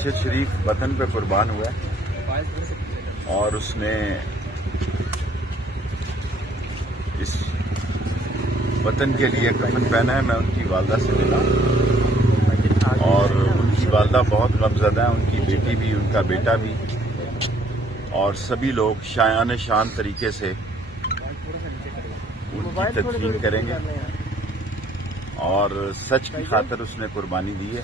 ارشد شریف وطن پہ قربان ہوا ہے اور اس نے اس وطن کے لیے کفن پہنا ہے. میں ان کی والدہ سے ملا اور ان کی والدہ بہت غمزدہ ہیں, ان کی بیٹی بھی, ان کا بیٹا بھی, اور سبھی لوگ شایان شان طریقے سے ان کی تدفین کریں گے. اور سچ کی خاطر اس نے قربانی دی ہے,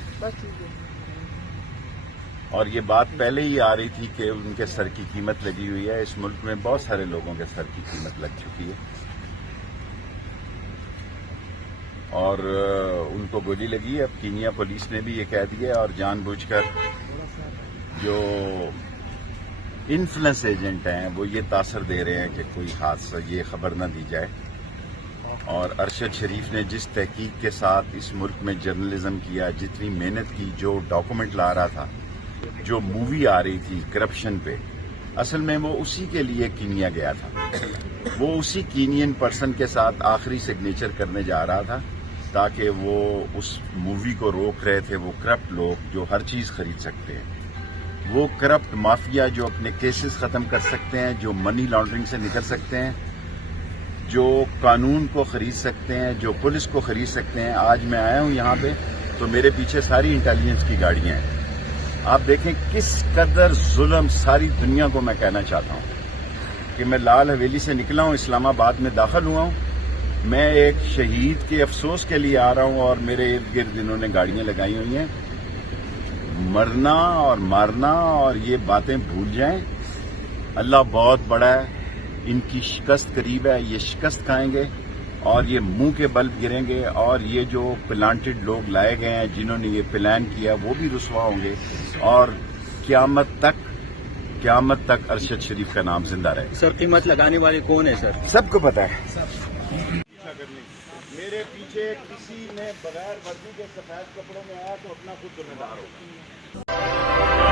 اور یہ بات پہلے ہی آ رہی تھی کہ ان کے سر کی قیمت لگی ہوئی ہے. اس ملک میں بہت سارے لوگوں کے سر کی قیمت لگ چکی ہے اور ان کو گولی لگی ہے. اب کینیا پولیس نے بھی یہ کہہ دیا ہے, اور جان بوجھ کر جو انفلوئنس ایجنٹ ہیں وہ یہ تاثر دے رہے ہیں کہ کوئی حادثہ یہ خبر نہ دی جائے. اور ارشد شریف نے جس تحقیق کے ساتھ اس ملک میں جرنلزم کیا, جتنی محنت کی, جو ڈاکومنٹ لا رہا تھا, جو مووی آ رہی تھی کرپشن پہ, اصل میں وہ اسی کے لیے کینیا گیا تھا. وہ اسی کینین پرسن کے ساتھ آخری سگنیچر کرنے جا رہا تھا تاکہ وہ اس مووی کو روک رہے تھے. وہ کرپٹ لوگ جو ہر چیز خرید سکتے ہیں, وہ کرپٹ مافیا جو اپنے کیسز ختم کر سکتے ہیں, جو منی لانڈرنگ سے نکل سکتے ہیں, جو قانون کو خرید سکتے ہیں, جو پولیس کو خرید سکتے ہیں. آج میں آیا ہوں یہاں پہ تو میرے پیچھے ساری انٹیلیجنس کی گاڑیاں ہیں. آپ دیکھیں کس قدر ظلم. ساری دنیا کو میں کہنا چاہتا ہوں کہ میں لال حویلی سے نکلا ہوں, اسلام آباد میں داخل ہوا ہوں. میں ایک شہید کے افسوس کے لیے آ رہا ہوں اور میرے ارد گرد انہوں نے گاڑیاں لگائی ہوئی ہیں. مرنا اور مارنا اور یہ باتیں بھول جائیں. اللہ بہت بڑا ہے, ان کی شکست قریب ہے. یہ شکست کھائیں گے اور یہ منہ کے بل گریں گے, اور یہ جو پلانٹڈ لوگ لائے گئے ہیں جنہوں نے یہ پلان کیا وہ بھی رسوا ہوں گے, اور قیامت تک ارشد شریف کا نام زندہ رہے. سر قیمت لگانے والے کون ہیں سر؟ سب کو پتا ہے. میرے پیچھے کسی نے بغیر وردی کے سفید کپڑوں میں آیا تو اپنا خود ذمہ دار ہوگا.